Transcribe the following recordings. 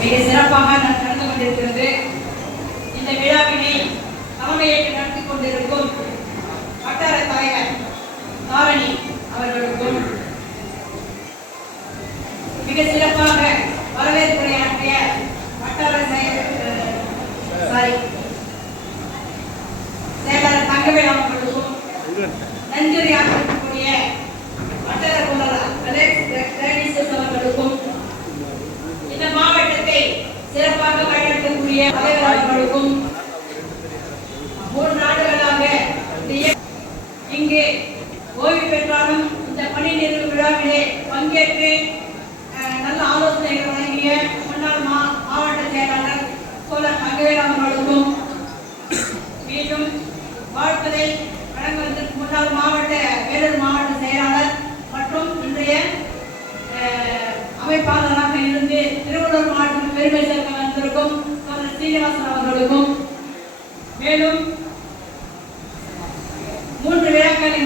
மிக சிறப்பாக நடந்து கொண்டிருக்கிறது. இந்த விழாவினை தலைமையேற்று நடத்தி கொண்டிருக்கும் வட்டார தலைவர் தாரணி அவர்களுக்கும் மிக சிறப்பாக வரவேற்புரையாற்றிய வட்டார செயல் சாரி செயலாளர் தங்கவேல் அவர்களுக்கும் நன்றி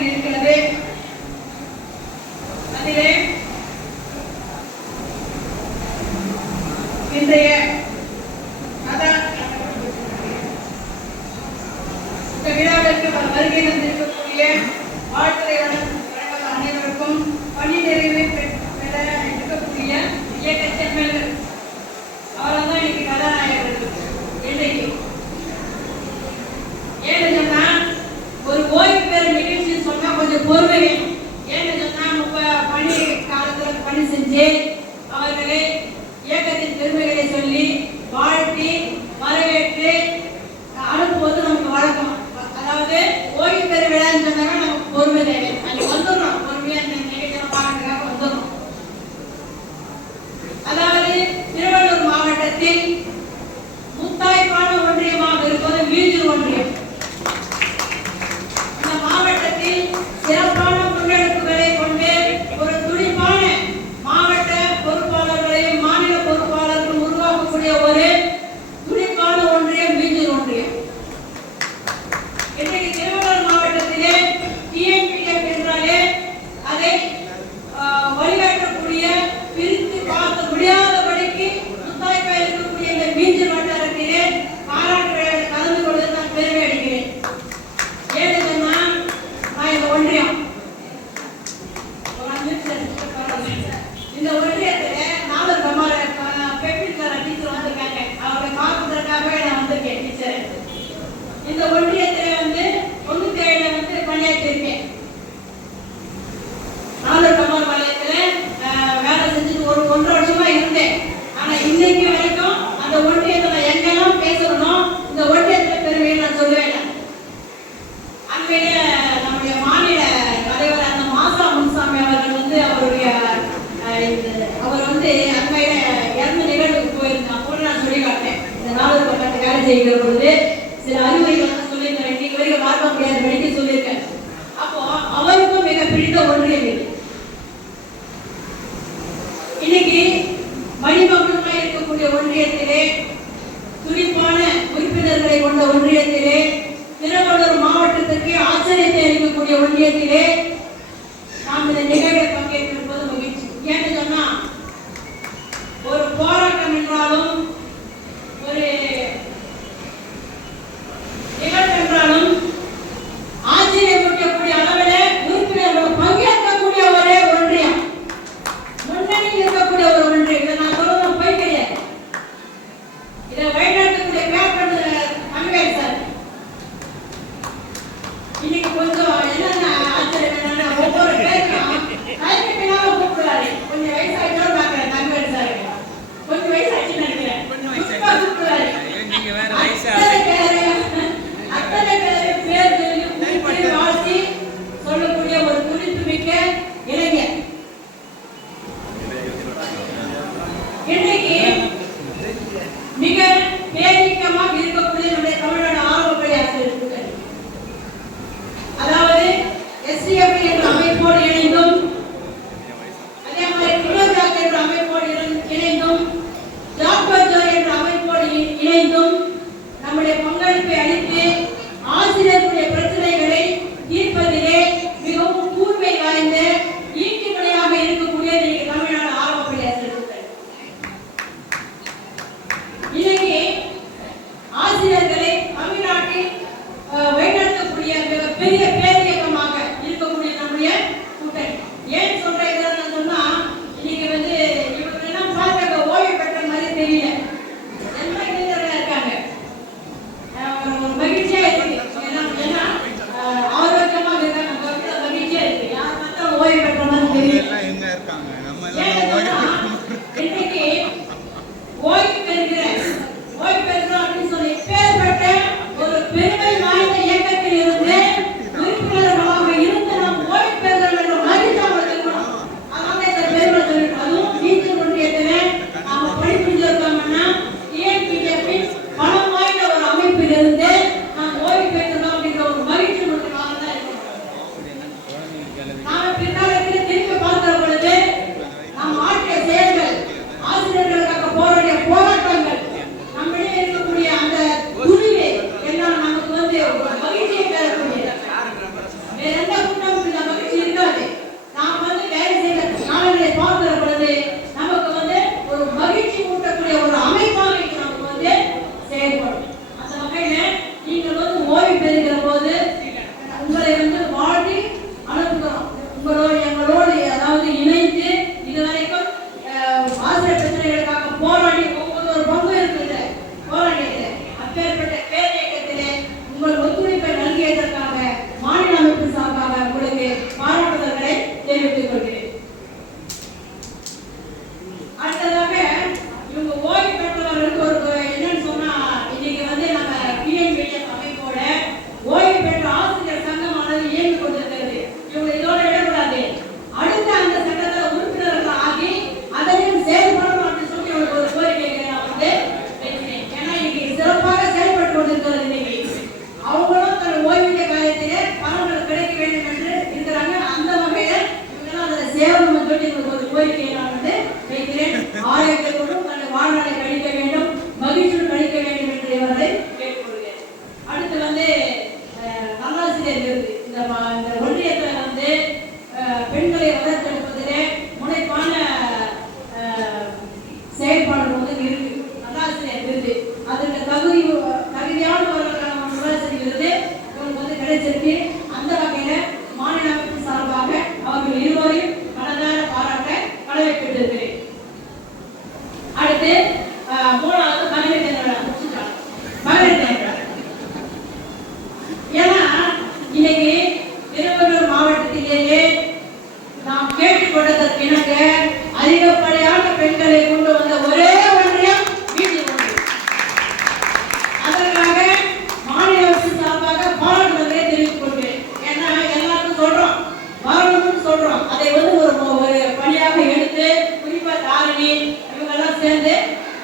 ஏற்கனவே ಬೆಳೆ ಅಂತಂದಾಗ ನಮಗೆ ಬೋರ್ವೆಲ್ ಇದೆ ಅಲ್ಲಿ ಒಂದು ஆனா இன்னைக்கு வரைக்கும் அந்த ஒன்றியத்துல எங்க Welcome. செயல்பாடு வந்து இருக்கு. நல்லாசிரியர் இருக்கு அதுல தகுதி சேர்ந்து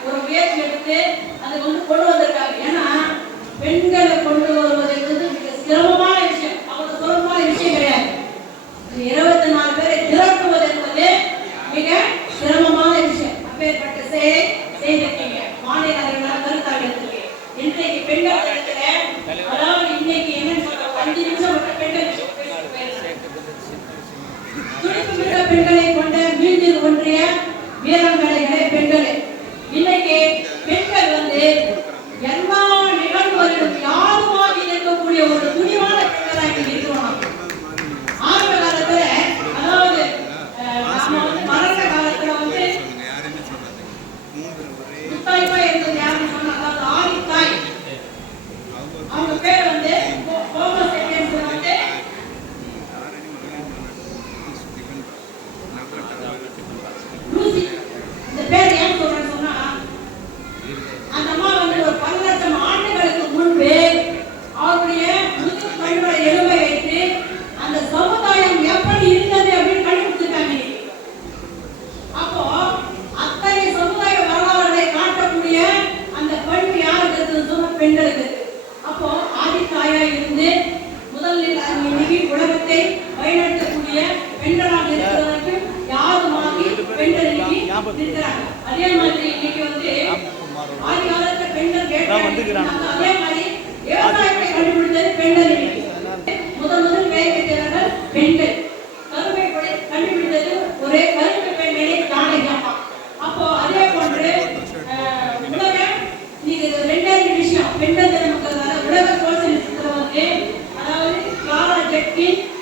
ஒரு முயற்சி எடுத்து அதை வந்து கொண்டு வந்திருக்காங்க. ஏன்னா பெண்களை கொண்டு வருவது என்பது மிக சிரமமான விஷயம். அவ்வளவு சுலபமான விஷயம் கிடையாது. இருபத்தி நாலு பேரை திரட்டுவது என்பது மிக சிரமமான விஷயம். அப்பேற்பட்ட செயலை செய்திருக்கீங்க. மாநில அளவிலான கருத்தாக இருந்திருக்கு இன்றைக்கு பெண்கள் தினத்தில் அதாவது இன்னைக்கு என்னன்னு சொல்றாங்க அஞ்சு நிமிஷம் மட்டும் பெண்கள் துடிப்பு மிக்க பெண்களை கொண்ட மீண்டும் ஒன்றிய வீரர்கள் மேடைகளே பெண்களே இன்னைக்கு பெண்கள் வந்து எல்லா நிகழ்வுகளிலும் யாருமாக இருக்கக்கூடிய ஒரு துணிவான பெண்களாக இருக்கிறோம். ஆரம்ப காலத்துல அதாவது நாம வந்து மறந்த காலத்துல வந்து முத்தாய்ப்பா இருந்தது யாருன்னு சொன்னா அதாவது ஆதி ব্যক্তির